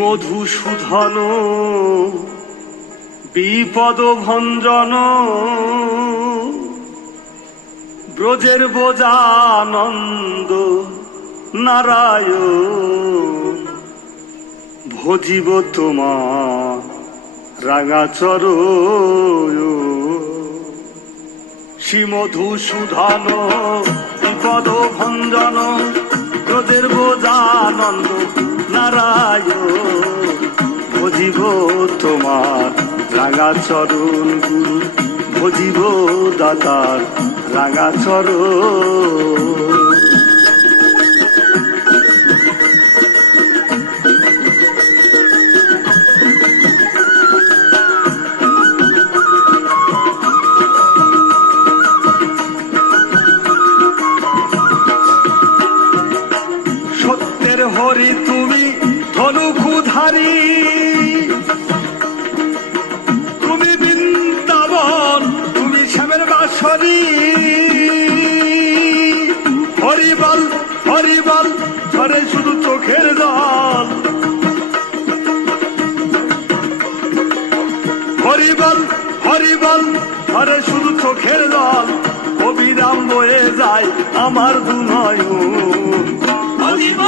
মধুসূধন বিপদ ভঞ্জন ব্রজের বোজানন্দ নারায়ণ ভজিব তোমার রাঙাচর শ্রী মধুসূধন বিপদ ভঞ্জন ব্রজের বোজানন্দ নারায়ণ ভজিব তোমার রাঙাচরণ গুরু ভজিব দাতার রাঙাচরণ। সত্যের হরি তুমি ধনুকুধারী, তুমি বৃন্দাবন, তুমি শ্যামের বাঁশরী। হরিবল হরিবল ঝরে শুধু চোখের জল, হরিবল হরিবল ঝরে শুধু চোখের জল। অবিরাম বয়ে যায় আমার দু নয়ন ভজিব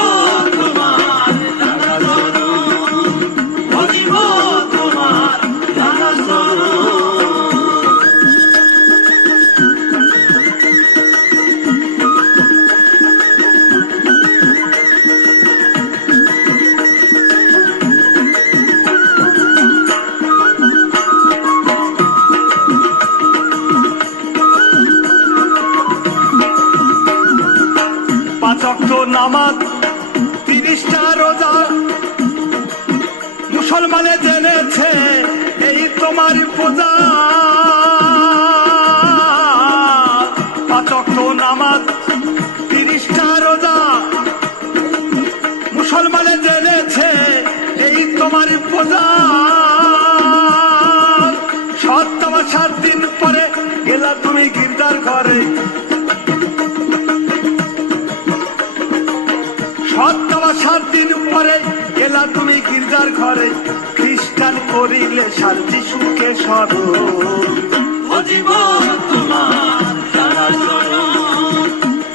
তোমার রাঙাচরণ, ভজিব তোমার রাঙাচরণ। পাঁচ ওয়াক্ত নামাজ 30টা রোজা মুসলমানে জেনেছে এই তোমার পূজা। পাঁচ ওয়াক্ত নামাজ 30টা রোজা মুসলমানে জেনেছে এই তোমার পূজা। 7 দিন পরে গেলা তুমি গির্জার ঘরে, 7 দিন পরে গেলা তুমি গির্জার ঘরে। খ্রিস্টান করিলে সার যিশুকে স্মরণ ভজিব তোমার রাঙাচরণ,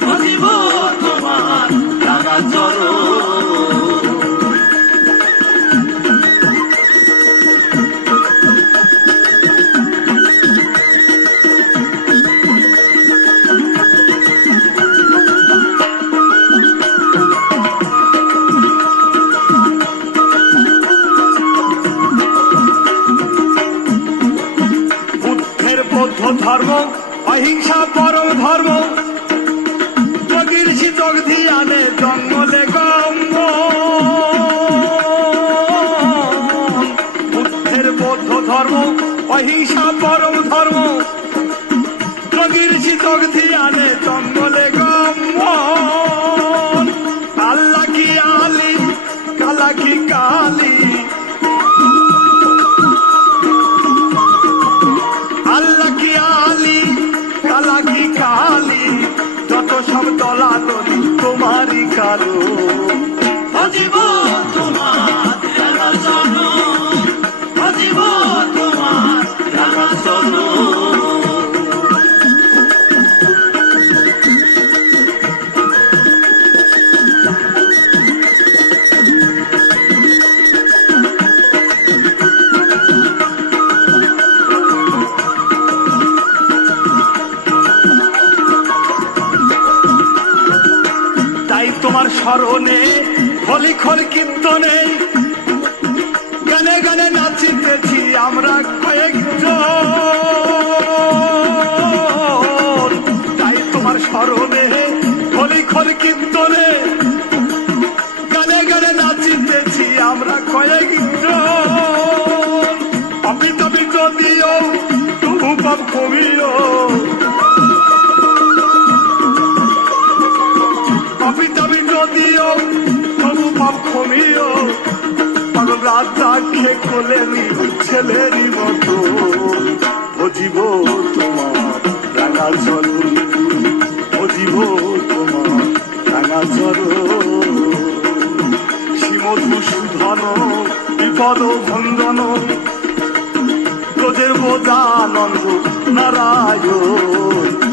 ভজিব তোমার রাঙাচরণ। বৌদ্ধ ধর্ম অহিংসা পরম ধর্ম, যোগীর যোগ ধ্যানে জঙ্গলে গম্য। বুদ্ধের বৌদ্ধ ধর্ম অহিংসা পরম ধর্ম, যোগীর যোগ ধ্যানে জঙ্গলে গম্য। আল্লাহ কি আলী কালা কি কালী, আল্লাহ কি আলী কালা কি কালী, যত সব দলাদলি তোমারই কালো। ভজিব তোমার রাঙাচরণ, ভজিব তোমার রাঙাচরণ। তোমার স্মরণে হলি খোল কীর্তনে গানে গানে নাচিতেছি আমরা কয়েকজন। তাই তোমার স্মরণে হলি খোল কীর্তনে গানে গানে নাচিতেছি আমরা কয়েকজন। পাপি তাপি যদিও তবু পাপ কমিও, পাপি তাপি যদিও তবু পাপ কমিও। পাগল রাজা খেয়ে কোলে নিল ছেলেরই মতো ভজিব তোমার রাঙাচরণ, ভজিব তোমার রাঙাচরণ। শ্রী মধুসূধন ধন বিপদ ভঞ্জন রোজের বোঝানন্দ নারায়ণ